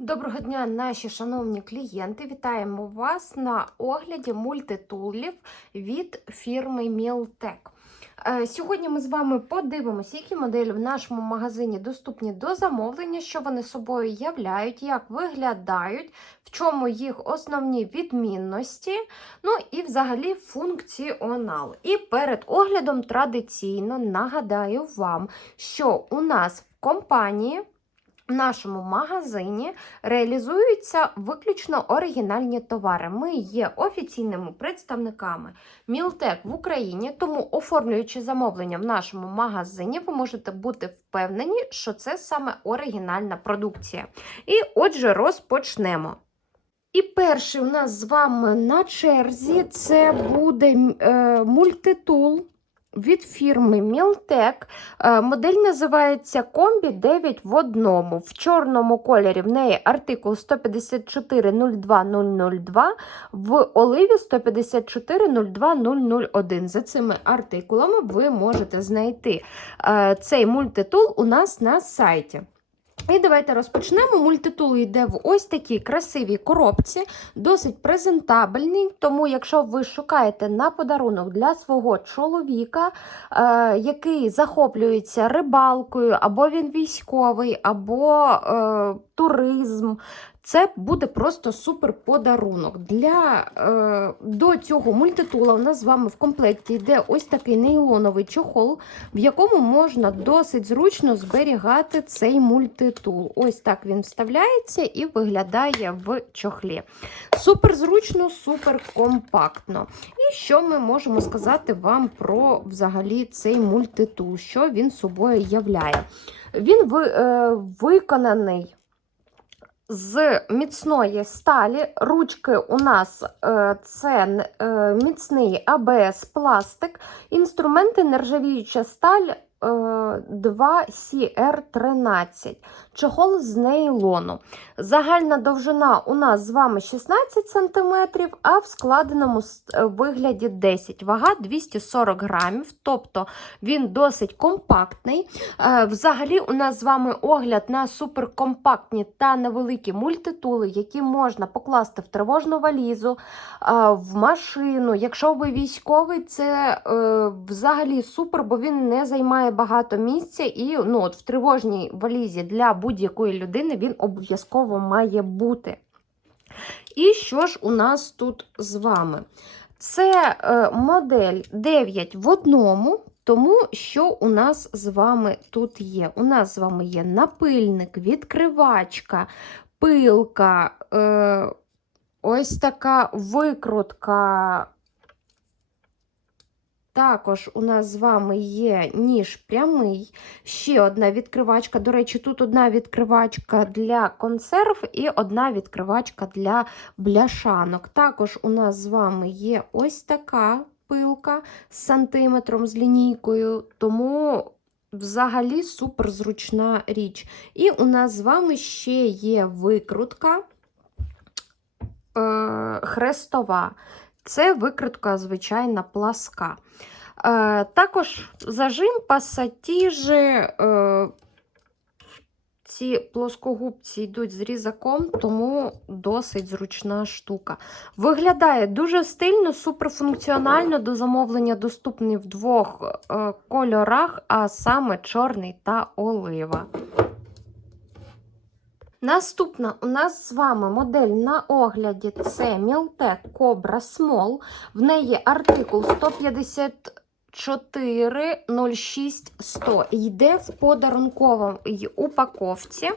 Доброго дня, наші шановні клієнти! Вітаємо вас на огляді мультитулів від фірми Мілтек. Е, Сьогодні ми з вами подивимося, які моделі в нашому магазині доступні до замовлення, що вони собою являють, як виглядають, в чому їх основні відмінності, ну і взагалі функціонал. І перед оглядом традиційно нагадаю вам, що у нас в компанії. В нашому магазині реалізуються виключно оригінальні товари. Ми є офіційними представниками Мілтек в Україні, тому оформлюючи замовлення в нашому магазині, ви можете бути впевнені, що це саме оригінальна продукція. І отже, розпочнемо. І перший у нас з вами на черзі це буде е, мультитул від фірми Мілтек. Модель називається Комбі 9 в одному. В чорному кольорі в неї артикул 154.02.002, в оливі 154.02.001. За цими артикулами ви можете знайти е, цей мультитул у нас на сайті. І давайте розпочнемо. Мультитул йде в ось такій красивій коробці, досить презентабельний. Тому, якщо ви шукаєте на подарунок для свого чоловіка, е, який захоплюється рибалкою, або він військовий, або е, туризм. Це буде просто супер подарунок. Для, е, До цього мультитула у нас з вами в комплекті йде ось такий нейлоновий чохол, в якому можна досить зручно зберігати цей мультитул. Ось так він вставляється і виглядає в чохлі. Супер зручно, супер компактно. І що ми можемо сказати вам про взагалі цей мультитул, що він собою являє? Він ви, е, виконаний з міцної сталі. Ручки у нас е, це е, міцний АБС пластик, інструменти нержавіюча сталь. 2CR13, чохол з нейлону. Загальна довжина у нас з вами 16 см, а в складеному вигляді 10 Вага 240 грамів, тобто він досить компактний. Взагалі, у нас з вами огляд на суперкомпактні та невеликі мультитули, які можна покласти в тривожну валізу, в машину. Якщо ви військовий, це е, взагалі супер, бо він не займає багато місця, і ну, от в тривожній валізі для будь-якої людини він обов'язково має бути. І що ж у нас тут з вами? Це е, модель 9 в одному, тому що у нас з вами тут є? У нас з вами є напильник, відкривачка, пилка, е, ось така викрутка. Також у нас з вами є ніж прямий, ще одна відкривачка. До речі, тут одна відкривачка для консерв і одна відкривачка для бляшанок. Також у нас з вами є ось така пилка з сантиметром з лінійкою, тому взагалі суперзручна річ. І у нас з вами ще є викрутка е, хрестова. Це викритка звичайна пласка. Е, Також зажим, пасатіжі, е, ці плоскогубці йдуть з різаком, тому досить зручна штука. Виглядає дуже стильно, суперфункціонально, до замовлення доступний в двох е, кольорах, а саме чорний та олива. Наступна у нас з вами модель на огляді це Мілтек Кобра Смол. В неї артикул 154 06 100. Йде в подарунковій упаковці.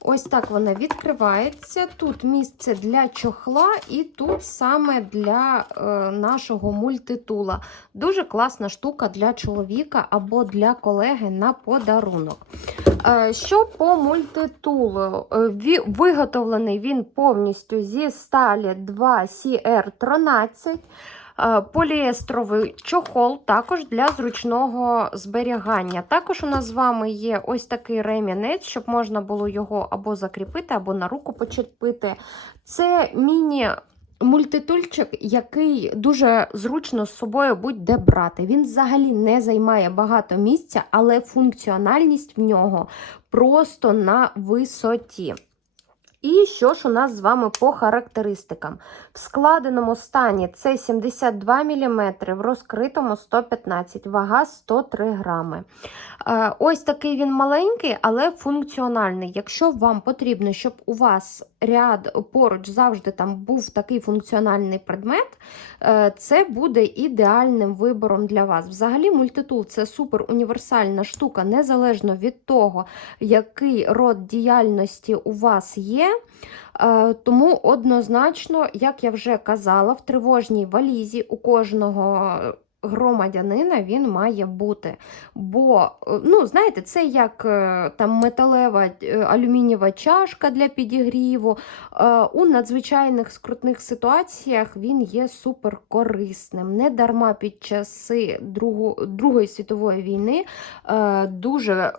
Ось так вона відкривається. Тут місце для чохла, і тут саме для е, нашого мультитула. Дуже класна штука для чоловіка або для колеги на подарунок. Е, що по мультитулу? Е, виготовлений він повністю зі сталі 2CR13. Е, поліестровий чохол також для зручного зберігання. Також у нас з вами є ось такий ремінець, щоб можна було його або закріпити, або на руку почепити. Це міні. Мультитульчик, який дуже зручно з собою будь-де брати. Він взагалі не займає багато місця, але функціональність в нього просто на висоті. І що ж у нас з вами по характеристикам? В складеному стані це 72 мм, в розкритому 115 вага 103 грами. Е, Ось такий він маленький, але функціональний. Якщо вам потрібно, щоб у вас ряд поруч завжди там був такий функціональний предмет, е, це буде ідеальним вибором для вас. Взагалі, мультитул це супер універсальна штука, незалежно від того, який род діяльності у вас є. Е, Тому однозначно, як я вже казала, в тривожній валізі у кожного громадянина він має бути. Бо, е, ну, знаєте, це як е, там металева алюмінієва чашка для підігріву. У надзвичайних скрутних ситуаціях він є суперкорисним. Не дарма під часи Другої світової війни дуже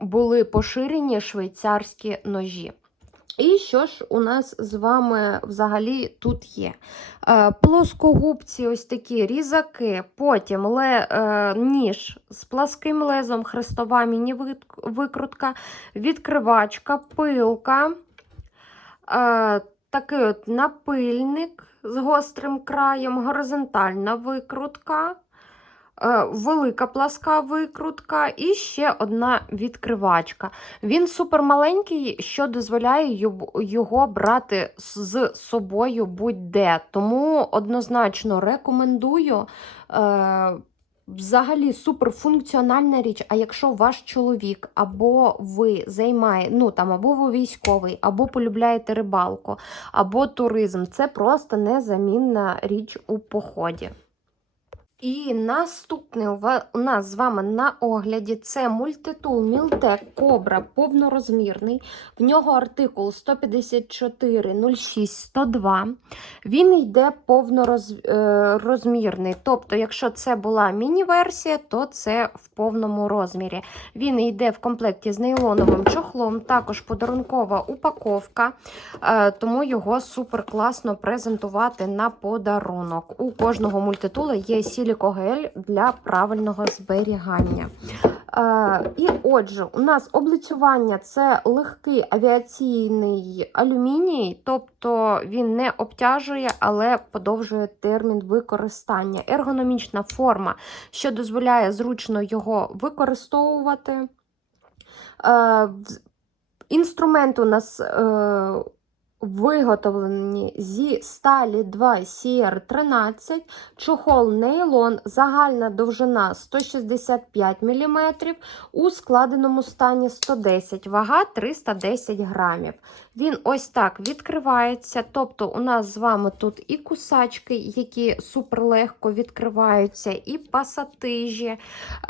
були поширені швейцарські ножі. І що ж у нас з вами взагалі тут є? Е, плоскогубці, ось такі різаки, потім ле, е, ніж з пласким лезом, хрестова міні-викрутка, відкривачка, пилка, е, такий от напильник з гострим краєм, горизонтальна викрутка. Е, Велика пласка викрутка і ще одна відкривачка. Він супермаленький, що дозволяє його брати з собою будь-де. Тому однозначно рекомендую. Е, Взагалі суперфункціональна річ. А якщо ваш чоловік або ви займає, ну там або ви військовий, або полюбляєте рибалку, або туризм, це просто незамінна річ у поході. І наступний у нас з вами на огляді це мультитул Miltec Cobra повнорозмірний. В нього артикул 154 06 102. Він йде повнорозмірний. Тобто, якщо це була міні-версія, то це в повному розмірі. Він йде в комплекті з нейлоновим чохлом, також подарункова упаковка, е, тому його супер класно презентувати на подарунок. У кожного мультитула є сілікогель для правильного зберігання. Е, І отже, у нас облицювання це легкий авіаційний алюміній, тобто він не обтяжує, але подовжує термін використання. Ергономічна форма, що дозволяє зручно його використовувати. Е, Інструмент у нас е, виготовлені зі сталі 2 CR13, чохол нейлон, загальна довжина 165 мм, у складеному стані 110, вага 310 грамів. Він ось так відкривається. Тобто, у нас з вами тут і кусачки, які суперлегко відкриваються, і пасатижі.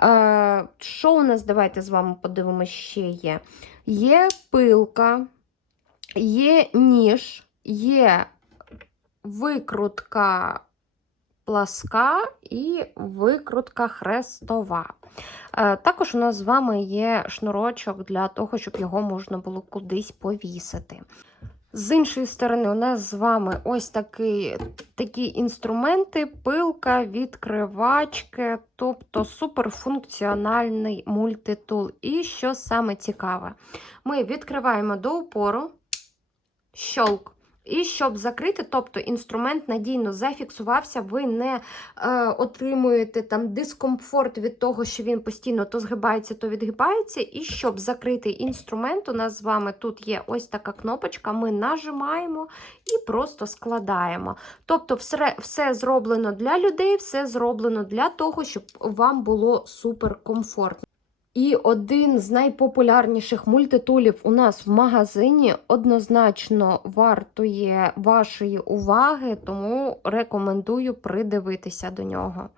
Е, що у нас? Давайте з вами подивимося, ще є. Є пилка, є ніж, є викрутка пласка і викрутка хрестова. Е, Також у нас з вами є шнурочок для того, щоб його можна було кудись повісити. З іншої сторони, у нас з вами ось такі, такі інструменти, пилка, відкривачки, тобто суперфункціональний мультитул. І що саме цікаве, ми відкриваємо до упору, щолк. І щоб закрити, тобто інструмент надійно зафіксувався, ви не е, отримуєте там дискомфорт від того, що він постійно то згибається, то відгибається. І щоб закрити інструмент, у нас з вами тут є ось така кнопочка, ми нажимаємо і просто складаємо. Тобто, все, все зроблено для людей, все зроблено для того, щоб вам було суперкомфортно. І один з найпопулярніших мультитулів у нас в магазині однозначно вартує вашої уваги, тому рекомендую придивитися до нього.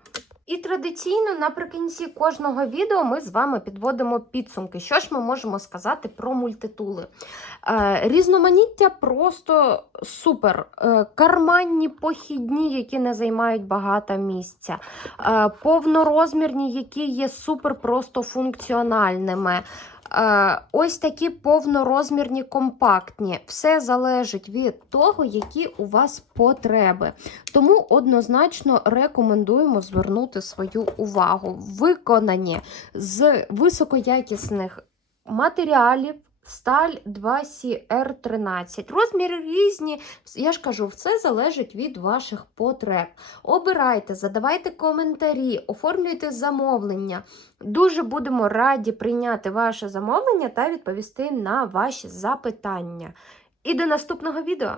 І традиційно наприкінці кожного відео ми з вами підводимо підсумки. Що ж ми можемо сказати про мультитули? Е, різноманіття просто супер. Е, карманні похідні, які не займають багато місця. Е, повнорозмірні, які є супер просто функціональними. Е, Ось такі повнорозмірні компактні. Все залежить від того, які у вас потреби. Тому однозначно рекомендуємо звернути свою увагу. Виконані з високоякісних матеріалів. Сталь 2CR13. Розміри різні. Я ж кажу, все залежить від ваших потреб. Обирайте, задавайте коментарі, оформлюйте замовлення. Дуже будемо раді прийняти ваше замовлення та відповісти на ваші запитання. І до наступного відео!